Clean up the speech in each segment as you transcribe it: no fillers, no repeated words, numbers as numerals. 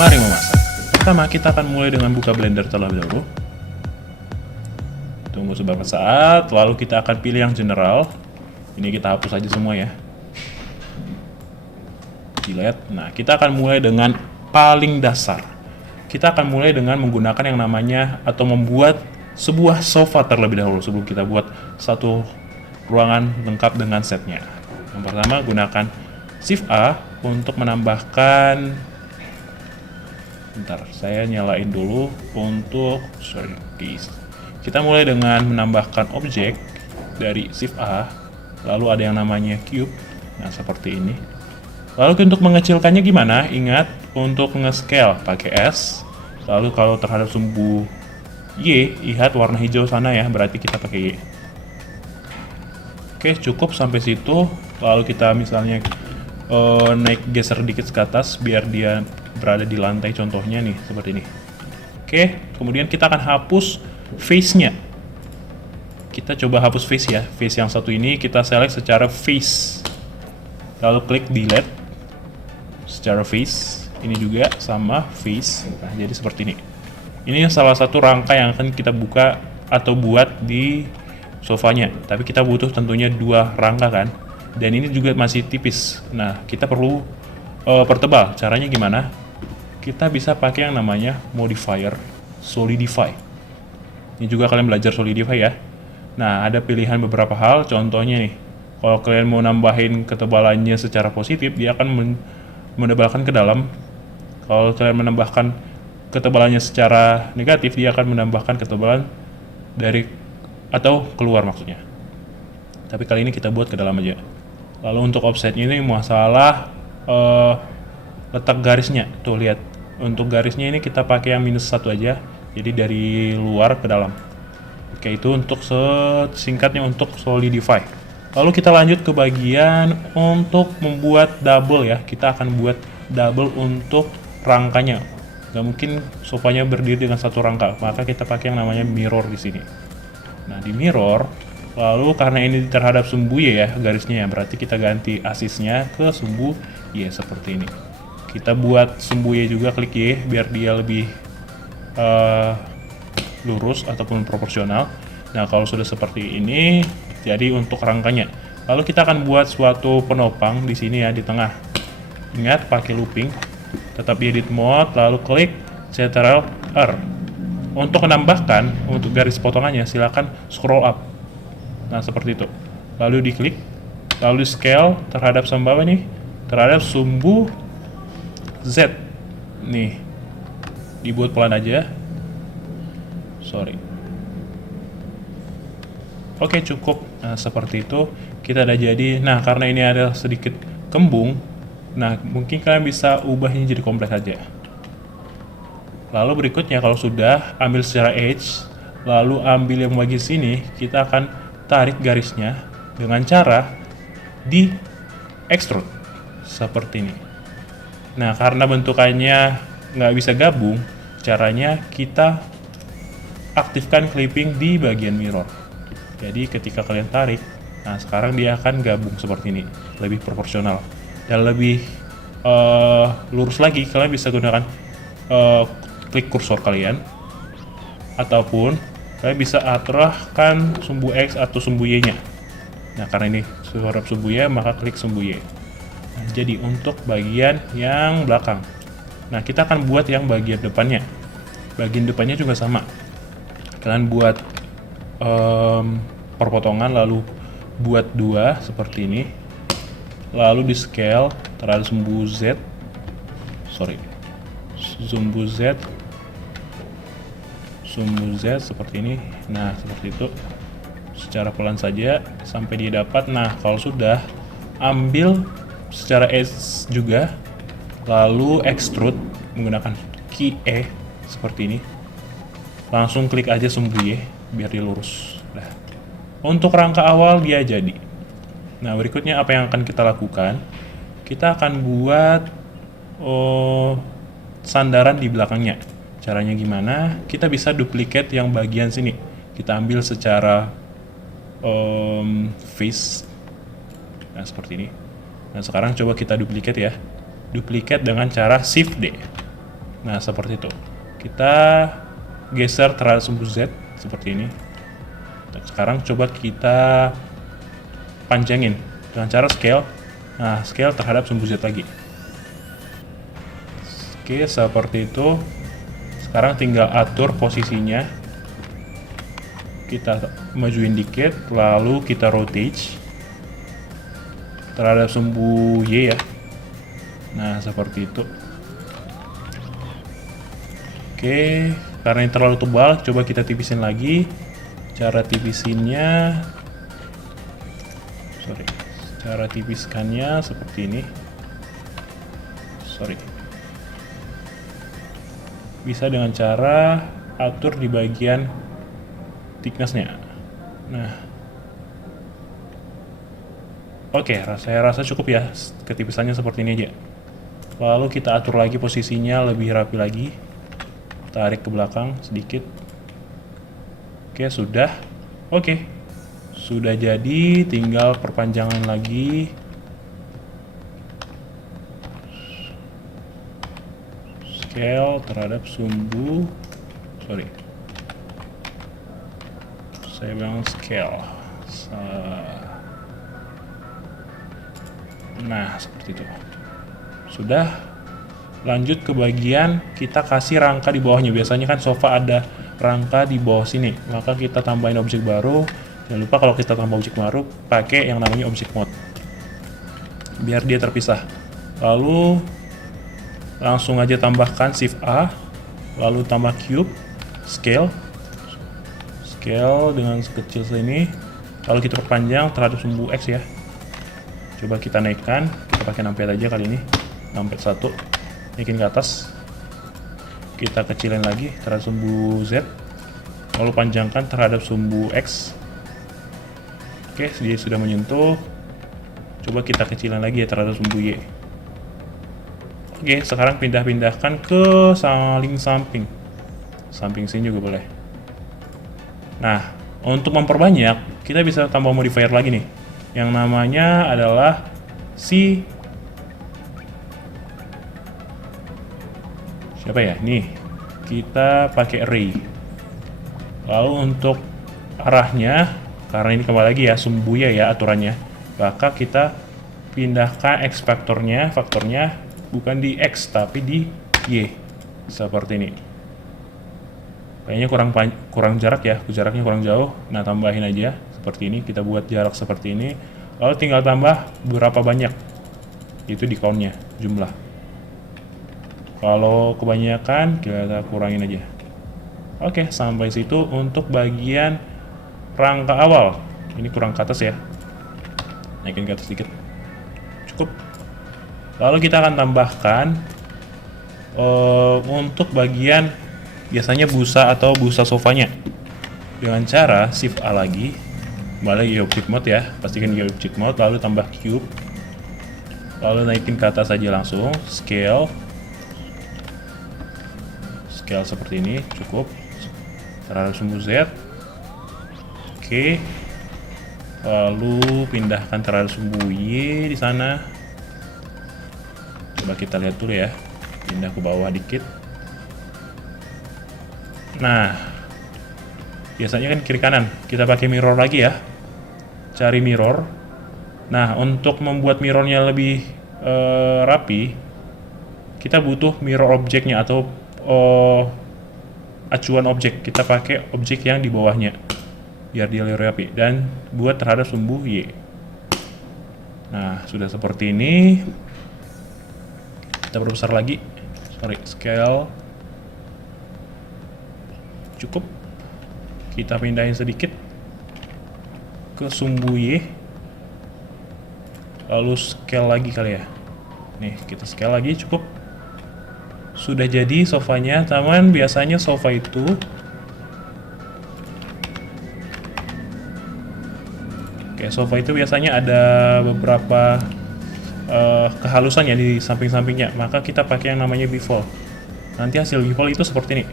Mari memasak. Pertama, kita akan mulai dengan buka blender terlebih dahulu. Tunggu beberapa saat, lalu kita akan pilih yang general. Ini kita hapus aja semua ya. Delete. Nah, kita akan mulai dengan paling dasar. Kita akan mulai dengan menggunakan yang namanya atau membuat sebuah sofa terlebih dahulu sebelum kita buat satu ruangan lengkap dengan setnya. Yang pertama, gunakan Shift A untuk menambahkan. Bentar, saya nyalain dulu untuk guys. Kita mulai dengan menambahkan objek dari Shift A, lalu ada yang namanya cube. Nah, seperti ini. Lalu untuk mengecilkannya gimana? Ingat untuk nge-scale pakai S. Lalu kalau terhadap sumbu Y, lihat warna hijau sana ya, berarti kita pakai Y. Oke, cukup sampai situ. Lalu kita misalnya naik geser dikit ke atas biar dia berada di lantai, contohnya nih seperti ini. Oke, kemudian kita akan hapus face-nya. Kita coba hapus face ya. Face yang satu ini kita select secara face, lalu klik delete secara face. Ini juga sama face. Nah, jadi seperti ini. Ini salah satu rangka yang akan kita buka atau buat di sofanya, tapi kita butuh tentunya 2 rangka kan, dan ini juga masih tipis. Nah, kita perlu pertebal. Caranya gimana? Kita bisa pakai yang namanya modifier solidify. Ini juga kalian belajar solidify ya. Nah, ada pilihan beberapa hal, contohnya nih, kalau kalian mau nambahin ketebalannya secara positif, dia akan menebalkan ke dalam. Kalau kalian menambahkan ketebalannya secara negatif, dia akan menambahkan ketebalan dari atau keluar maksudnya. Tapi kali ini kita buat ke dalam aja. Lalu untuk offsetnya ini masalah letak garisnya. Tuh lihat, untuk garisnya ini kita pakai yang -1 aja. Jadi dari luar ke dalam. Oke, itu untuk singkatnya untuk solidify. Lalu kita lanjut ke bagian untuk membuat double ya. Kita akan buat double untuk rangkanya. Gak mungkin sofanya berdiri dengan satu rangka, maka kita pakai yang namanya mirror di sini. Nah, di mirror, lalu karena ini terhadap sumbu Y ya garisnya ya, berarti kita ganti asisnya ke sumbu Y seperti ini. Kita buat sumbu Y juga, klik Y biar dia lebih lurus ataupun proporsional. Nah, kalau sudah seperti ini, jadi untuk rangkanya. Lalu kita akan buat suatu penopang di sini ya, di tengah. Ingat pakai looping, tetap di edit mode, lalu klik Ctrl R. Untuk menambahkan untuk garis potongannya silakan scroll up. Nah, seperti itu. Lalu diklik, lalu di scale terhadap sumbu apa nih? Terhadap sumbu Z. Nih. Dibuat pelan aja. Sorry. Oke, cukup. Nah, seperti itu kita udah jadi. Nah, karena ini ada sedikit kembung, nah mungkin kalian bisa ubah ini jadi kompleks aja. Lalu berikutnya kalau sudah, ambil secara edge, lalu ambil yang bagian sini, kita akan tarik garisnya dengan cara di extrude seperti ini. Nah, karena bentukannya nggak bisa gabung, caranya kita aktifkan clipping di bagian mirror. Jadi ketika kalian tarik, nah sekarang dia akan gabung seperti ini, lebih proporsional dan lebih lurus lagi. Kalian bisa gunakan klik kursor kalian, ataupun kalian bisa arahkan sumbu X atau sumbu Y nya. Nah, karena ini terhadap sumbu Y, maka klik sumbu Y. Nah, jadi untuk bagian yang belakang, nah kita akan buat yang bagian depannya. Bagian depannya juga sama, kalian buat perpotongan, lalu buat 2 seperti ini, lalu di scale terhadap sumbu Z, sumbu Z seperti ini. Nah, seperti itu, secara pelan saja sampai dia dapat. Nah, kalau sudah, ambil secara edge juga, lalu extrude menggunakan key E seperti ini. Langsung klik aja sumbu Y biar dia lurus. Nah, untuk rangka awal dia jadi. Nah, berikutnya apa yang akan kita lakukan? Kita akan buat sandaran di belakangnya. Caranya gimana? Kita bisa duplicate yang bagian sini. Kita ambil secara face. Nah, seperti ini. Nah, sekarang coba kita duplicate ya. Duplicate dengan cara Shift D. Nah, seperti itu. Kita geser terhadap sumbu Z seperti ini. Sekarang coba kita panjangin dengan cara scale. Nah, scale terhadap sumbu Z lagi. Oke, seperti itu. Sekarang tinggal atur posisinya. Kita majuin dikit, lalu kita rotate terhadap sumbu Y ya. Nah, seperti itu. Oke, karena ini terlalu tebal, coba kita tipisin lagi. Cara tipisinnya, cara tipiskannya seperti ini. Bisa dengan cara atur di bagian thickness-nya. Nah, oke, saya rasa cukup ya ketipisannya seperti ini aja. Lalu kita atur lagi posisinya lebih rapi lagi. Tarik ke belakang sedikit. Oke, sudah. Oke. Sudah jadi, tinggal perpanjangan lagi. Scale terhadap sumbu. Saya bilang scale. Nah, seperti itu. Sudah. Lanjut ke bagian kita kasih rangka di bawahnya. Biasanya kan sofa ada rangka di bawah sini, maka kita tambahin objek baru. Jangan lupa kalau kita tambah objek baru pakai yang namanya object mode biar dia terpisah. Lalu langsung aja tambahkan shift A, lalu tambah cube, scale dengan sekecil ini, lalu kita perpanjang terhadap sumbu X ya. Coba kita naikkan, kita pakai numpad aja kali ini, numpad 1. Naikin ke atas, kita kecilin lagi terhadap sumbu Z, lalu panjangkan terhadap sumbu X. Oke, dia sudah menyentuh. Coba kita kecilin lagi ya terhadap sumbu Y. Oke, sekarang pindahkan ke samping sini juga boleh. Nah, untuk memperbanyak kita bisa tambah modifier lagi nih, yang namanya adalah siapa ya? Nih, kita pakai array. Lalu untuk arahnya, karena ini kembali lagi ya sumbu ya aturannya, maka kita pindahkan X faktornya bukan di X tapi di Y seperti ini. Kayaknya kurang jarak ya, jaraknya kurang jauh. Nah, tambahin aja seperti ini, kita buat jarak seperti ini, lalu tinggal tambah berapa banyak itu di count-nya, jumlah. Kalau kebanyakan kita kurangin aja. Oke, sampai situ untuk bagian rangka awal. Ini kurang ke atas ya, naikin ke atas sedikit, cukup. Lalu kita akan tambahkan untuk bagian biasanya busa atau busa sofanya dengan cara shift A lagi, kembali ke object mode ya, pastikan di object mode, lalu tambah cube, lalu naikin ke atas aja langsung, scale seperti ini, cukup terhadap sumbu Z. Oke, lalu pindahkan terhadap sumbu Y di sana. Coba kita lihat dulu ya, pindah ke bawah dikit. Nah, biasanya kan kiri kanan, kita pakai mirror lagi ya, cari mirror. Nah, untuk membuat mirrornya lebih rapi, kita butuh mirror objeknya atau acuan objek. Kita pakai objek yang di bawahnya biar dia lebih rapi, dan buat terhadap sumbu Y. Nah, sudah seperti ini. Kita perbesar lagi, scale cukup. Kita pindahin sedikit ke sumbu Y, lalu scale lagi kali ya. Nih, kita scale lagi, cukup. Sudah jadi sofanya. Teman, biasanya sofa itu biasanya ada beberapa kehalusan ya di samping-sampingnya, maka kita pakai yang namanya bevel. Nanti hasil bevel itu seperti ini.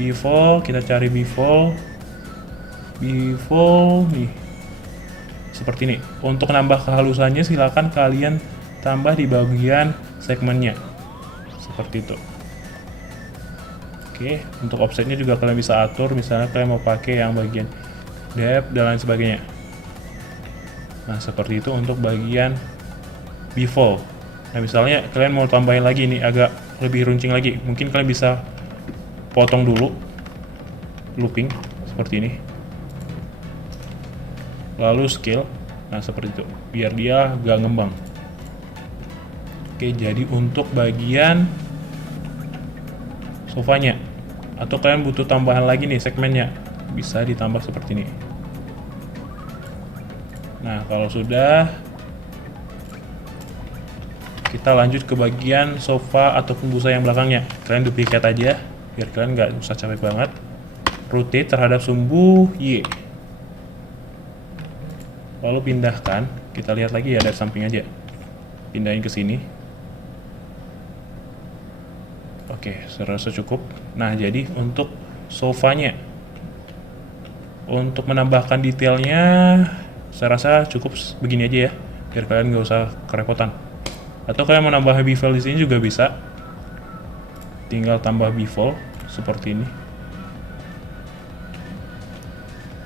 Bevel, kita cari bevel nih seperti ini. Untuk nambah kehalusannya silakan kalian tambah di bagian segmennya seperti itu. Oke, untuk offsetnya juga kalian bisa atur, misalnya kalian mau pakai yang bagian depth dan lain sebagainya. Nah, seperti itu untuk bagian bevel. Nah, misalnya kalian mau tambahin lagi nih agak lebih runcing lagi, mungkin kalian bisa potong dulu looping seperti ini. Lalu scale. Nah, seperti itu, biar dia gak ngembang. Oke, jadi untuk bagian sofanya, atau kalian butuh tambahan lagi nih segmennya, bisa ditambah seperti ini. Nah, kalau sudah, kita lanjut ke bagian sofa ataupun busa yang belakangnya. Kalian duplicate aja, biar kalian nggak usah capek banget. Rotate terhadap sumbu Y. Lalu pindahkan, kita lihat lagi ya dari samping aja. Pindahin ke sini. Oke, serasa cukup. Nah, jadi untuk sofanya, untuk menambahkan detailnya, saya rasa cukup begini aja ya, biar kalian nggak usah kerepotan. Atau kalian mau nambah bevel di sini juga bisa. Tinggal tambah bevel seperti ini.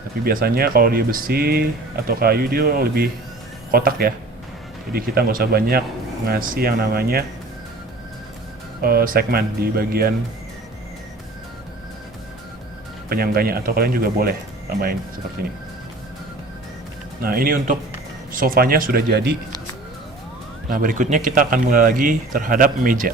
Tapi biasanya kalau dia besi atau kayu dia lebih kotak ya. Jadi kita nggak usah banyak ngasih yang namanya segmen di bagian penyangganya, atau kalian juga boleh tambahin seperti ini. Nah, ini untuk sofanya sudah jadi. Nah, berikutnya kita akan mulai lagi terhadap meja.